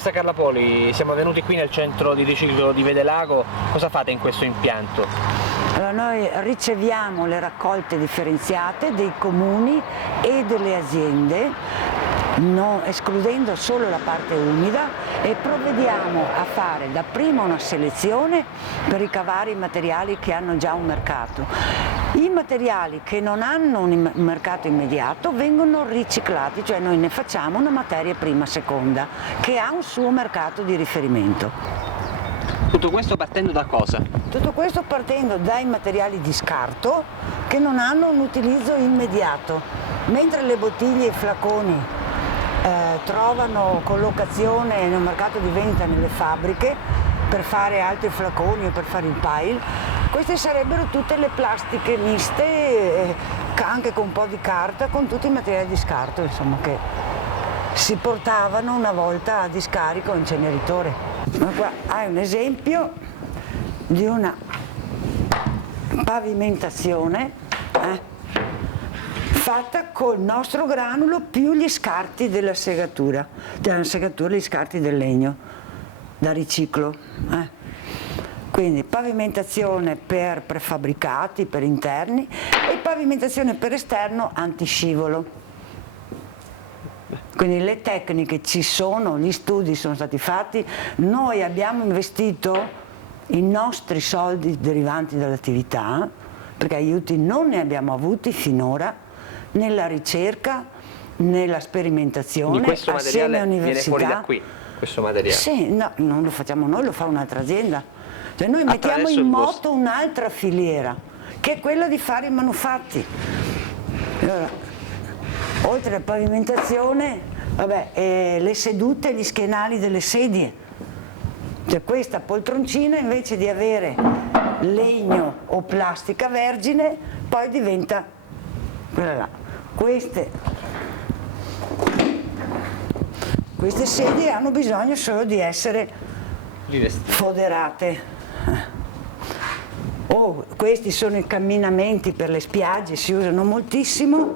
Dottoressa Carla Poli, siamo venuti qui nel centro di riciclo di Vedelago, cosa fate in questo impianto? Allora, noi riceviamo le raccolte differenziate dei comuni e delle aziende, escludendo solo la parte umida, e provvediamo a fare dapprima una selezione per ricavare i materiali che hanno già un mercato. I materiali che non hanno un mercato immediato vengono riciclati, cioè noi ne facciamo una materia prima seconda che ha un suo mercato di riferimento. Tutto questo partendo da cosa? Tutto questo partendo dai materiali di scarto che non hanno un utilizzo immediato, mentre le bottiglie e i flaconi trovano collocazione nel mercato di vendita nelle fabbriche per fare altri flaconi o per fare il pile. Queste sarebbero tutte le plastiche miste, anche con un po' di carta, con tutti i materiali di scarto, insomma, che si portavano una volta a discarico o inceneritore. Ma qua hai un esempio di una pavimentazione fatta col nostro granulo più gli scarti della segatura, gli scarti del legno da riciclo. Quindi pavimentazione per prefabbricati, per interni, e pavimentazione per esterno antiscivolo. Quindi le tecniche ci sono, gli studi sono stati fatti, noi abbiamo investito i nostri soldi derivanti dall'attività, perché aiuti non ne abbiamo avuti finora, nella ricerca, nella sperimentazione, assieme a università. Viene fuori da qui, questo materiale? Sì, no, non lo facciamo noi, lo fa un'altra azienda. Cioè noi mettiamo in moto un'altra filiera, che è quella di fare i manufatti. Allora, oltre alla pavimentazione, le sedute e gli schienali delle sedie. Cioè questa poltroncina, invece di avere legno o plastica vergine, poi diventa quella là. Queste sedie hanno bisogno solo di essere foderate. Questi sono i camminamenti per le spiagge, si usano moltissimo,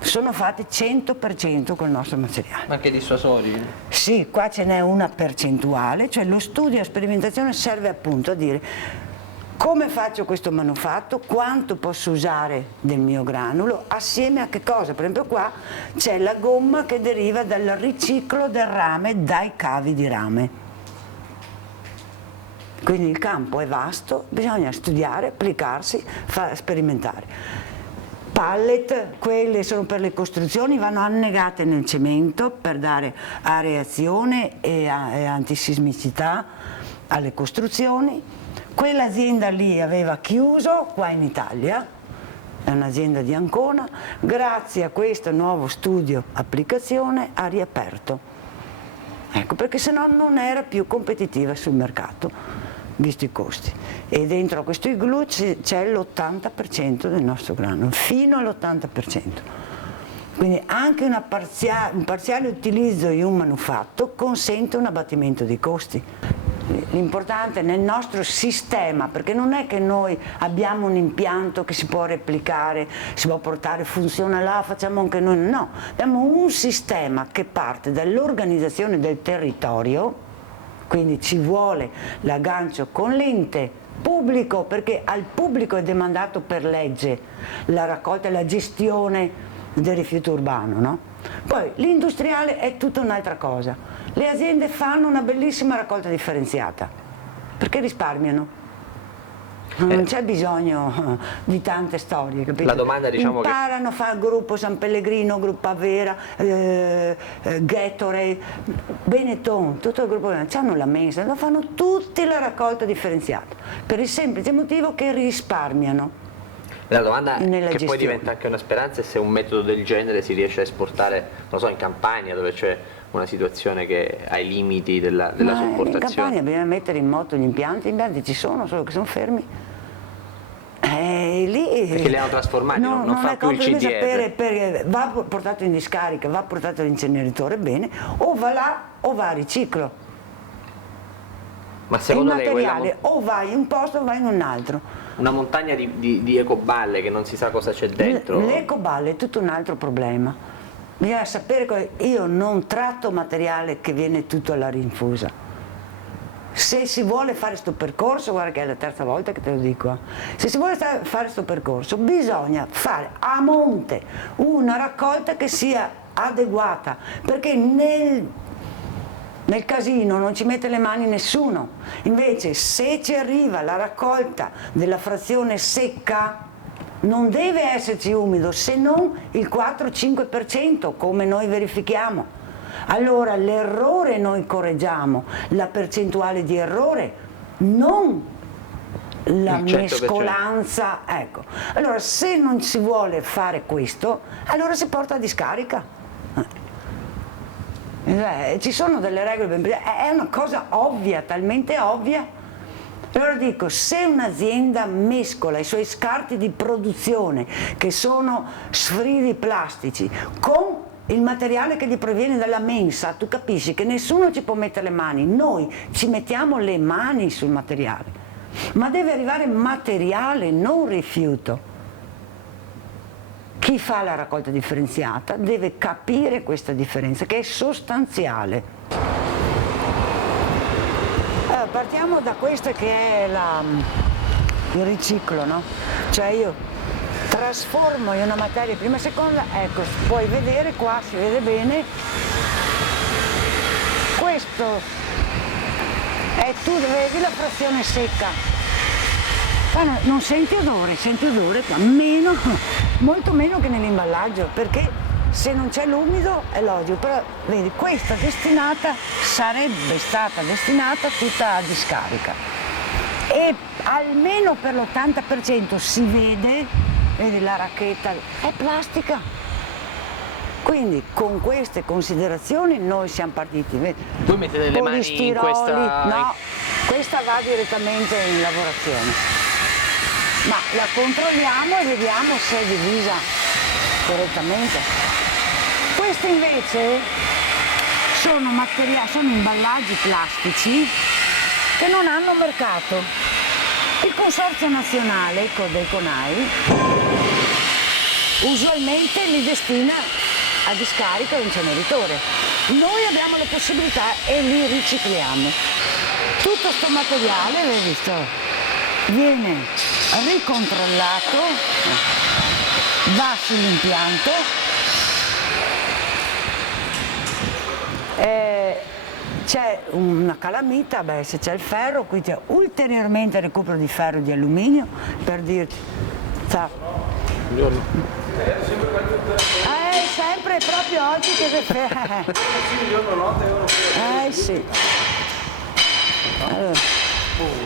sono fatti 100% col nostro materiale. Ma anche dissuasori? Sì, qua ce n'è una percentuale, cioè lo studio e la sperimentazione serve appunto a dire come faccio questo manufatto, quanto posso usare del mio granulo, assieme a che cosa. Per esempio qua c'è la gomma che deriva dal riciclo del rame dai cavi di rame. Quindi il campo è vasto, bisogna studiare, applicarsi, sperimentare. Pallet, quelle sono per le costruzioni, vanno annegate nel cemento per dare areazione e antisismicità alle costruzioni. Quell'azienda lì aveva chiuso qua in Italia, è un'azienda di Ancona, grazie a questo nuovo studio applicazione ha riaperto. Ecco, perché sennò non era più competitiva sul mercato, visto i costi. E dentro a questo igloo c'è l'80% del nostro grano, fino all'80%. Quindi anche un parziale utilizzo di un manufatto consente un abbattimento dei costi. L'importante nel nostro sistema, perché non è che noi abbiamo un impianto che si può replicare, si può portare, funziona là, facciamo anche noi, no, abbiamo un sistema che parte dall'organizzazione del territorio, quindi ci vuole l'aggancio con l'ente pubblico, perché al pubblico è demandato per legge la raccolta e la gestione del rifiuto urbano, no? Poi l'industriale è tutta un'altra cosa. Le aziende fanno una bellissima raccolta differenziata, perché risparmiano. Non c'è bisogno di tante storie, capito? La domanda, diciamo, imparano a fare gruppo San Pellegrino, gruppo Avera, Gatorade, Benetton, tutto il gruppo, hanno la mensa, fanno tutti la raccolta differenziata, per il semplice motivo che risparmiano. La domanda che gestione. poi diventa anche una speranza è se un metodo del genere si riesce a esportare, non so, in Campania, dove c'è una situazione che ha i limiti della sopportazione. In Campania bisogna mettere in moto gli impianti ci sono, solo che sono fermi. Lì perché li hanno trasformati, non fa più il CDR. Sapere perché va portato in discarica, va portato all'inceneritore, bene, o va là o va a riciclo. Ma secondo lei il materiale o vai in un posto o vai in un altro. Una montagna di ecoballe che non si sa cosa c'è dentro? L'ecoballe è tutto un altro problema. bisogna sapere che io non tratto materiale che viene tutto alla rinfusa. Se si vuole fare questo percorso, guarda che è la terza volta che te lo dico, se si vuole fare questo percorso bisogna fare a monte una raccolta che sia adeguata, perché nel casino non ci mette le mani nessuno. Invece se ci arriva la raccolta della frazione secca non deve esserci umido, se non il 4-5% come noi verifichiamo. Allora l'errore noi correggiamo, la percentuale di errore, non la Il 100%. mescolanza. Ecco. Allora se non si vuole fare questo, allora si porta a discarica. Ci sono delle regole ben precise, è una cosa ovvia, talmente ovvia. Allora dico, se un'azienda mescola i suoi scarti di produzione, che sono sfridi plastici, con il materiale che gli proviene dalla mensa, tu capisci che nessuno ci può mettere le mani, noi ci mettiamo le mani sul materiale, ma deve arrivare materiale, non rifiuto. Chi fa la raccolta differenziata deve capire questa differenza, che è sostanziale. Allora, partiamo da questo che è il riciclo, no? Cioè io trasformo in una materia prima e seconda, ecco, puoi vedere qua, si vede bene, questo è, tu vedi la frazione secca, non senti odore qua, molto meno che nell'imballaggio, perché se non c'è l'umido è logico, però vedi, questa sarebbe stata destinata tutta a discarica e almeno per l'80% si vede la racchetta, è plastica. Quindi con queste considerazioni noi siamo partiti. Voi mettete le mani in questa... No, questa va direttamente in lavorazione. Ma la controlliamo e vediamo se è divisa correttamente. Questi invece sono imballaggi plastici che non hanno mercato. Il Consorzio Nazionale del CONAI usualmente li destina a discarica o inceneritore. Noi abbiamo la possibilità e li ricicliamo. Tutto questo materiale, avete visto, viene ricontrollato, va sull'impianto, c'è una calamita, se c'è il ferro, qui c'è ulteriormente recupero di ferro e di alluminio, per dirti. Ciao. Buongiorno. Sempre proprio oggi che sì. Allora,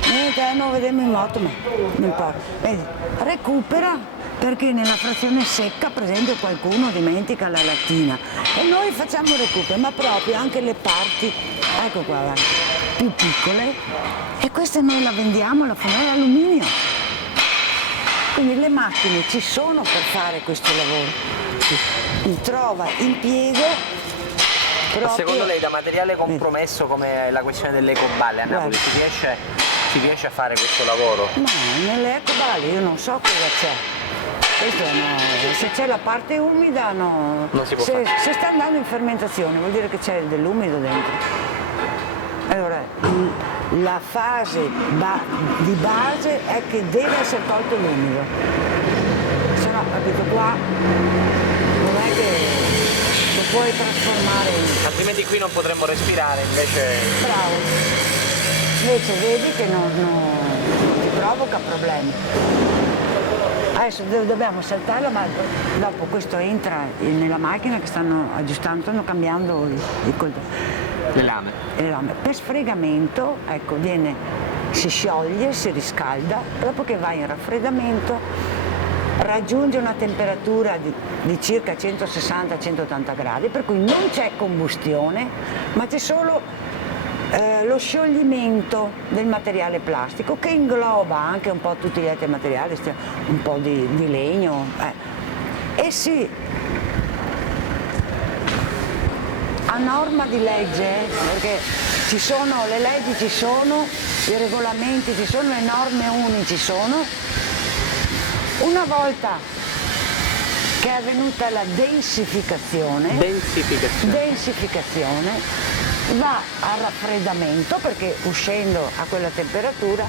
niente, non vedremo in moto, ma non importa. Vedi, recupera perché nella frazione secca per esempio qualcuno dimentica la lattina e noi facciamo recupero, ma proprio anche le parti, ecco qua, guarda, più piccole, e queste noi la vendiamo, la fanno alluminio. Quindi le macchine ci sono per fare questo lavoro. Trova impiego proprio. Ma secondo lei da materiale compromesso come la questione delle ecoballe a Napoli si riesce a fare questo lavoro? No, nelle ecoballe io non so cosa c'è. Questo no, se c'è la parte umida no. Non si può fare. Se sta andando in fermentazione vuol dire che c'è dell'umido dentro. Allora, la fase di base è che deve essere tolto l'umido. Se no, capito, qua non è che lo puoi trasformare in... Altrimenti qui non potremmo respirare, invece... Bravo. Invece vedi che non ti provoca problemi. Adesso dobbiamo saltarla, ma dopo questo entra nella macchina che stanno aggiustando, stanno cambiando le lame. Per sfregamento, ecco, si scioglie, si riscalda, dopo che va in raffreddamento raggiunge una temperatura di circa 160-180 gradi, per cui non c'è combustione, ma c'è solo lo scioglimento del materiale plastico che ingloba anche un po' tutti gli altri materiali, un po' di legno, e a norma di legge, perché le leggi ci sono, i regolamenti ci sono, le norme UNI ci sono, una volta che è avvenuta la densificazione, va al raffreddamento, perché uscendo a quella temperatura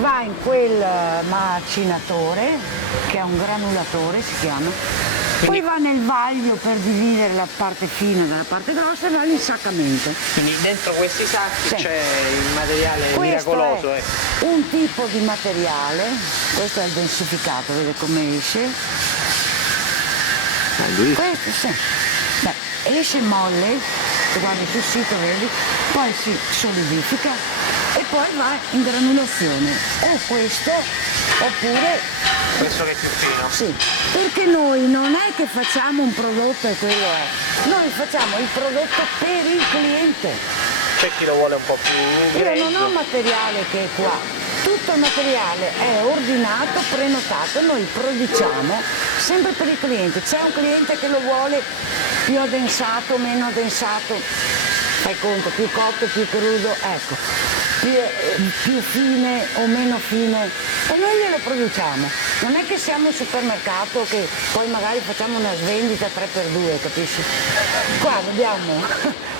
va in quel macinatore, che è un granulatore si chiama, poi va nel vaglio per dividere la parte fina dalla parte grossa e va all'insaccamento. Quindi dentro questi sacchi Sì. c'è il materiale Questo miracoloso. è un tipo di materiale, questo è il densificato, vede come esce? Questo sì. Beh, esce molle, se guardi sul sito vedi, poi si solidifica e poi va in granulazione, o questo oppure Questo che è più fino. sì, perché noi non è che facciamo un prodotto e quello è, noi facciamo il prodotto per il cliente. C'è chi lo vuole un po' più Io grezzo. non ho materiale che è qua, tutto il materiale è ordinato, prenotato, noi produciamo sempre per il cliente. C'è un cliente che lo vuole più addensato, meno addensato, fai conto, più cotto, più crudo, ecco, più fine o meno fine, e noi glielo produciamo. Non è che siamo un supermercato che poi magari facciamo una svendita 3x2, capisci? Qua dobbiamo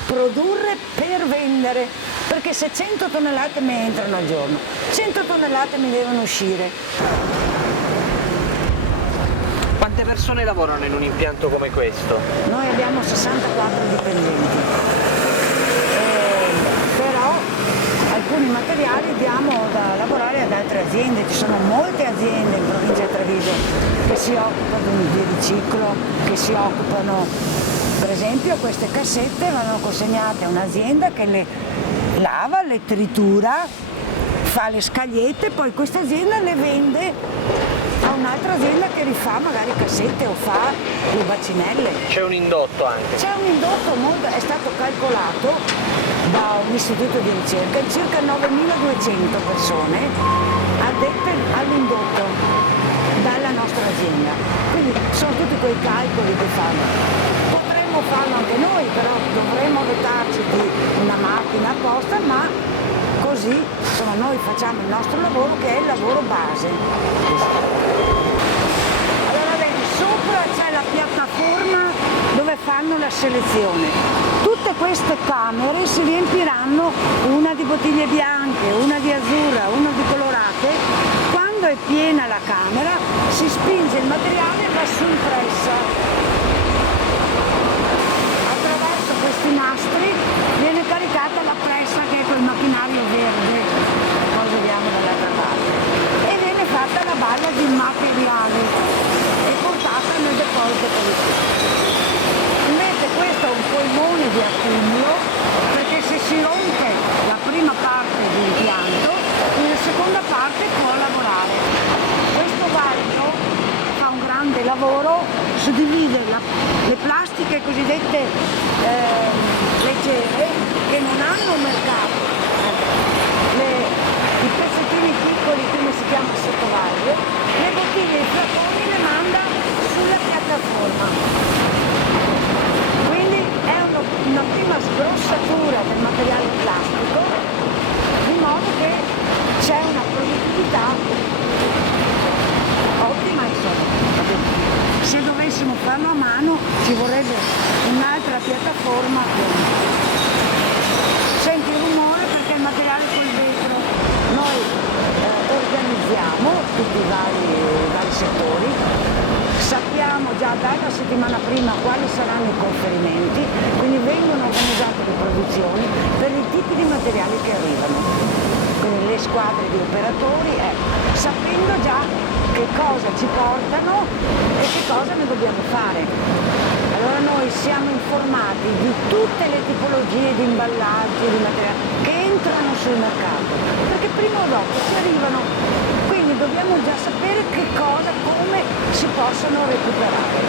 produrre per vendere, perché se 100 tonnellate mi entrano al giorno, 100 tonnellate mi devono uscire. Quante persone lavorano in un impianto come questo? Noi abbiamo 64 dipendenti, però alcuni materiali diamo da lavorare ad altre aziende, ci sono molte aziende in provincia di Treviso che si occupano di riciclo, che si occupano, per esempio queste cassette vanno consegnate a un'azienda che le lava, le tritura, fa le scagliette, poi questa azienda le vende a un'altra azienda che rifà magari cassette o fa le bacinelle. C'è un indotto anche. C'è un indotto, è stato calcolato da un istituto di ricerca, circa 9.200 persone addette all'indotto dalla nostra azienda. Quindi sono tutti quei calcoli che fanno. Potremmo farlo anche noi, però dovremmo dotarci di una macchina apposta, ma così insomma, noi facciamo il nostro lavoro, che è il lavoro base. Allora vedi, sopra c'è la piattaforma dove fanno la selezione. Tutte queste camere si riempiranno, una di bottiglie bianche, una di azzurra, una di colorate. Quando è piena la camera si spinge il materiale e va su in pressa. Attraverso questi nastri viene caricata la pressa, che è quel macchinario verde, poi vediamo dall'altra parte, e viene fatta la balla di materiale e portata nel deposito per il Invece questo è un polmone di accumulo, perché se si rompe la prima parte dell'impianto, nella seconda parte può lavorare. Questo vaglio fa un grande lavoro, suddivide le plastiche cosiddette leggere, che non hanno un mercato, i pezzettini piccoli, come si chiama sottovaglio, le bottiglie e i flaconi le manda sulla piattaforma. Quindi è una prima sgrossatura del materiale plastico, in modo che c'è una produttività ottima, insomma. Se dovessimo farlo a mano ci vorrebbe un'altra piattaforma. Senti il rumore perché il materiale col vetro noi organizziamo tutti i vari settori, sappiamo già dalla settimana prima quali saranno i conferimenti, quindi vengono organizzate le produzioni per i tipi di materiali che arrivano, quindi le squadre di operatori, sapendo già che cosa ci portano e che cosa ne dobbiamo fare. Allora noi siamo informati di tutte le tipologie di imballaggi, di materiali che entrano sul mercato, perché prima o dopo ci arrivano, quindi dobbiamo già sapere che cosa, come si possono recuperare.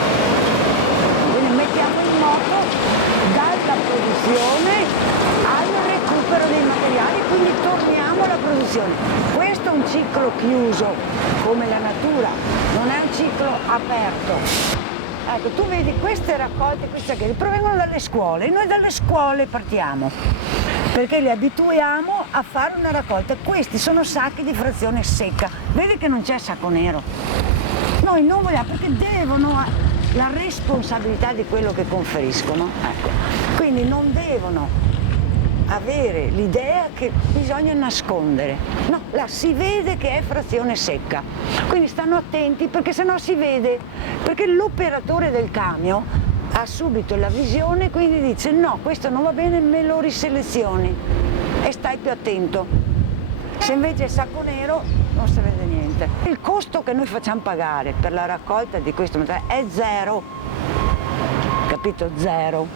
Quindi mettiamo in moto dalla produzione al recupero dei materiali, quindi torniamo alla produzione. Questo è un ciclo chiuso, come la natura, non è un ciclo aperto. Ecco, tu vedi queste raccolte, questi sacchetti provengono dalle scuole, e noi dalle scuole partiamo, perché li abituiamo a fare una raccolta. Questi sono sacchi di frazione secca, vedi che non c'è sacco nero. Noi non vogliamo, perché devono la responsabilità di quello che conferiscono, ecco. Quindi non devono avere l'idea che bisogna nascondere, no, là si vede che è frazione secca, quindi stanno attenti perché sennò si vede, perché l'operatore del camion ha subito la visione, quindi dice no, questo non va bene, me lo riselezioni e stai più attento. Se invece è sacco nero non si vede niente. Il costo che noi facciamo pagare per la raccolta di questo materiale è zero, capito? Zero.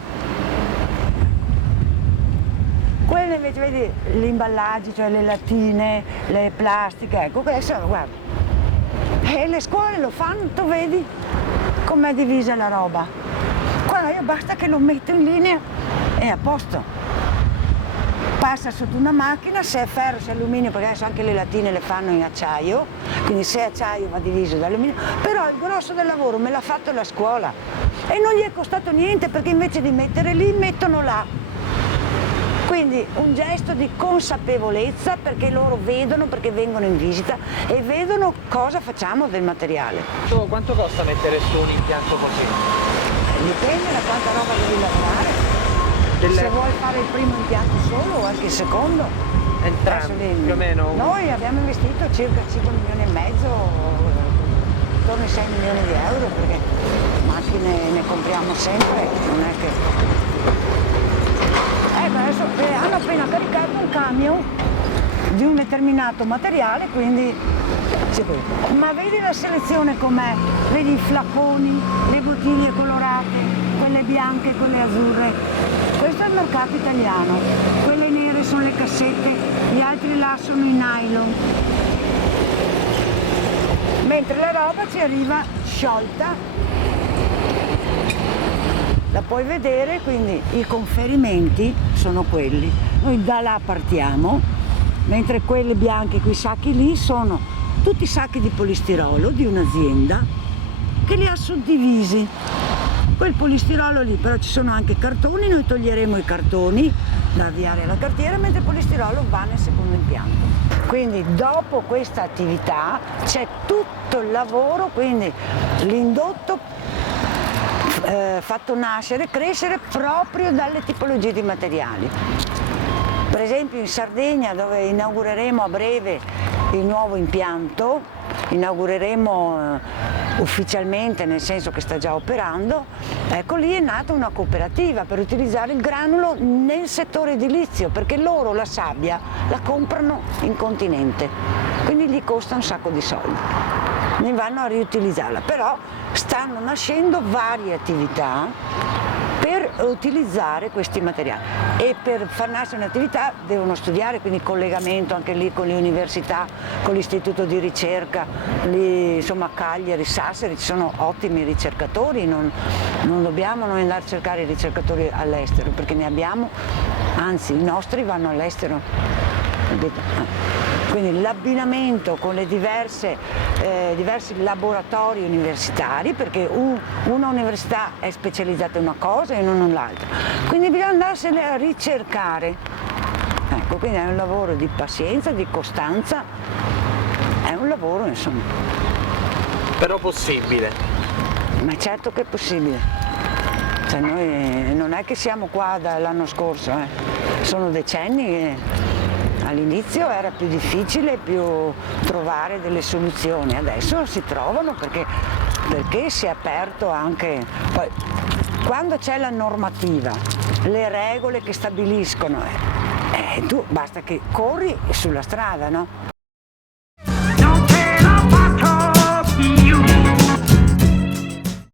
Quelle invece, vedi, gli imballaggi, cioè le lattine, le plastiche, ecco, quelle sono, guarda. E le scuole lo fanno, tu vedi com'è divisa la roba. Qua io basta che lo metto in linea e è a posto. Passa sotto una macchina, se è ferro, se è alluminio, perché adesso anche le lattine le fanno in acciaio, quindi se è acciaio va diviso da alluminio, però il grosso del lavoro me l'ha fatto la scuola e non gli è costato niente, perché invece di mettere lì mettono là. Quindi un gesto di consapevolezza, perché loro vedono, perché vengono in visita e vedono cosa facciamo del materiale. Quanto costa mettere su un impianto così? Dipende da quanta roba devi lavorare. Se vuoi fare il primo impianto solo o anche il secondo. Entrambi, più o meno? Noi abbiamo investito circa 5 milioni e mezzo, intorno ai 6 milioni di euro, perché macchine ne compriamo sempre, non è che... adesso hanno appena caricato un camion di un determinato materiale, quindi... Ma vedi la selezione com'è? Vedi i flaconi, le bottiglie colorate, quelle bianche, quelle azzurre. Questo è il mercato italiano, quelle nere sono le cassette, gli altri là sono i nylon. Mentre la roba ci arriva sciolta, la puoi vedere, quindi i conferimenti sono quelli. Noi da là partiamo, mentre quelle bianche, quei sacchi lì, sono tutti sacchi di polistirolo di un'azienda che li ha suddivisi. Quel polistirolo lì, però ci sono anche cartoni, noi toglieremo i cartoni da avviare alla cartiera, mentre il polistirolo va nel secondo impianto. Quindi dopo questa attività c'è tutto il lavoro, quindi l'indotto fatto nascere, crescere proprio dalle tipologie di materiali. Per esempio in Sardegna, dove inaugureremo a breve il nuovo impianto, inaugureremo ufficialmente, nel senso che sta già operando, ecco lì è nata una cooperativa per utilizzare il granulo nel settore edilizio, perché loro la sabbia la comprano in continente, quindi gli costa un sacco di soldi, ne vanno a riutilizzarla, però stanno nascendo varie attività per utilizzare questi materiali e per far nascere un'attività devono studiare, quindi collegamento anche lì con le università, con l'istituto di ricerca, lì, insomma a Cagliari, Sassari ci sono ottimi ricercatori, non dobbiamo noi andare a cercare i ricercatori all'estero perché ne abbiamo, anzi i nostri vanno all'estero. Quindi l'abbinamento con le diversi laboratori universitari, perché una università è specializzata in una cosa e non nell'altra, quindi bisogna andarsene a ricercare. Ecco, quindi è un lavoro di pazienza, di costanza, è un lavoro insomma. Però possibile. Ma certo che è possibile. Cioè noi non è che siamo qua dall'anno scorso, sono decenni che... All'inizio era più difficile trovare delle soluzioni, adesso si trovano perché si è aperto anche... Poi, quando c'è la normativa, le regole che stabiliscono, tu basta che corri sulla strada, no?